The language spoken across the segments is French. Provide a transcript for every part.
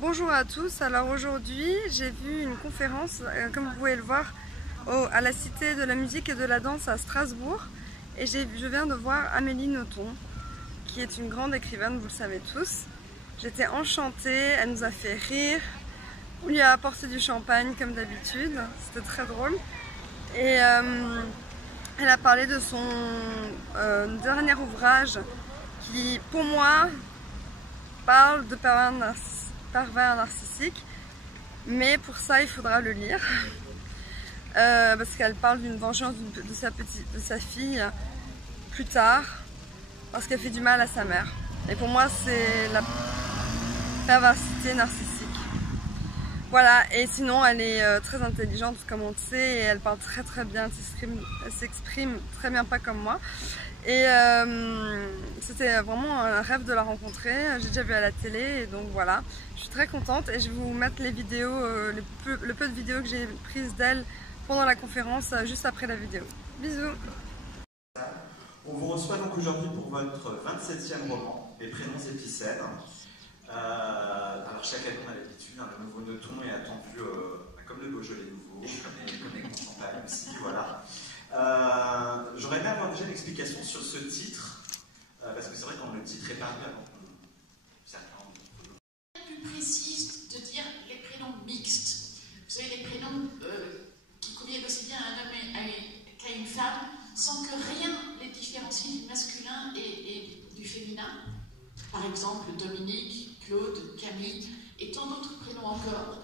Bonjour à tous, alors aujourd'hui j'ai vu une conférence, comme vous pouvez le voir, à la Cité de la musique et de la danse à Strasbourg. Et je viens de voir Amélie Nothomb, qui est une grande écrivaine, vous le savez tous. J'étais enchantée, elle nous a fait rire, on lui a apporté du champagne comme d'habitude, c'était très drôle. Et elle a parlé de son dernier ouvrage qui, pour moi, parle de pervers narcissique, mais pour ça il faudra le lire parce qu'elle parle d'une vengeance de sa fille plus tard parce qu'elle fait du mal à sa mère, et pour moi c'est la perversité narcissique. Voilà, et sinon elle est très intelligente comme on le sait, et elle parle très bien, elle s'exprime très bien, pas comme moi. Et c'était vraiment un rêve de la rencontrer, j'ai déjà vu à la télé, et donc voilà, je suis très contente, et je vais vous mettre les vidéos, le peu de vidéos que j'ai prises d'elle pendant la conférence, juste après la vidéo. Bisous. On vous reçoit donc aujourd'hui pour votre 27e roman, Les prénoms épicènes. Alors chaque année on a l'habitude, le nouveau Nothomb est attendu comme le Beaujolais nouveau, comme les grands champagnes aussi, voilà. J'aurais aimé avoir déjà une explication sur ce titre, parce que c'est vrai que quand le titre est paru avant certains... Plus précise de dire les prénoms mixtes. Vous savez, les prénoms qui conviennent aussi bien à un homme qu'à une femme, sans que rien les différencie du masculin et du féminin. Par exemple, Dominique, Claude, Camille et tant d'autres prénoms encore.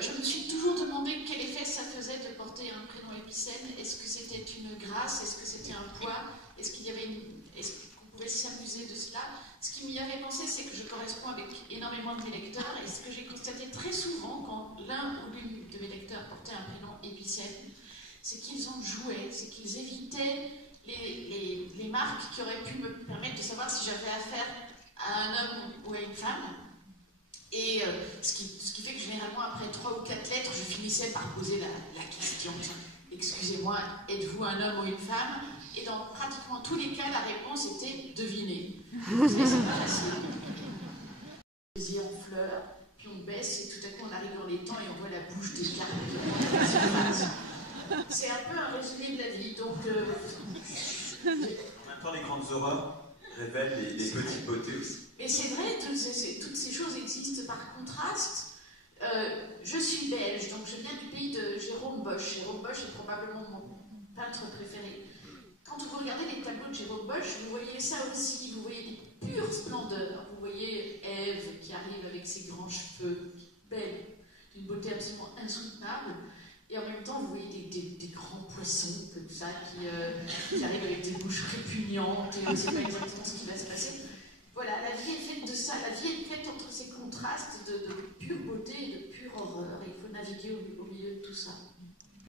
Je me suis toujours demandé quel effet ça faisait de porter un prénom épicène. Est-ce que c'était une grâce? Est-ce que c'était un poids? Est-ce qu'on pouvait s'amuser de cela? Ce qui m'y avait pensé, c'est que je corresponds avec énormément de mes lecteurs, et ce que j'ai constaté très souvent quand l'un ou l'une de mes lecteurs portait un prénom épicène, c'est qu'ils en jouaient, c'est qu'ils évitaient les marques qui auraient pu me permettre de savoir si j'avais affaire à un homme ou à une femme. Et ce qui fait que généralement, après 3 ou 4 lettres, je finissais par poser la question. Excusez-moi, êtes-vous un homme ou une femme? Et dans pratiquement tous les cas, la réponse était devinez. C'est pas facile. Les yeux en fleurs, puis on baisse, et tout à coup on arrive dans les temps et on voit la bouche des cartes. C'est un peu un résumé de la vie, donc... En même temps, les grandes horreurs révèlent les petites beautés aussi. Et c'est vrai, toutes ces choses existent par contraste. Je suis belge, donc je viens du pays de Jérôme Bosch. Jérôme Bosch est probablement mon peintre préféré. Quand vous regardez les tableaux de Jérôme Bosch, vous voyez ça aussi, vous voyez des pures splendeurs. Vous voyez Ève qui arrive avec ses grands cheveux, belle, d'une beauté absolument insoutenable. Et en même temps, vous voyez des grands poissons comme ça qui arrivent avec des bouches répugnantes, et on ne sait pas exactement ce qui va se passer. Voilà, la vie est faite de ça, la vie est faite entre ces contrastes de pure beauté et de pure horreur, et il faut naviguer au milieu de tout ça.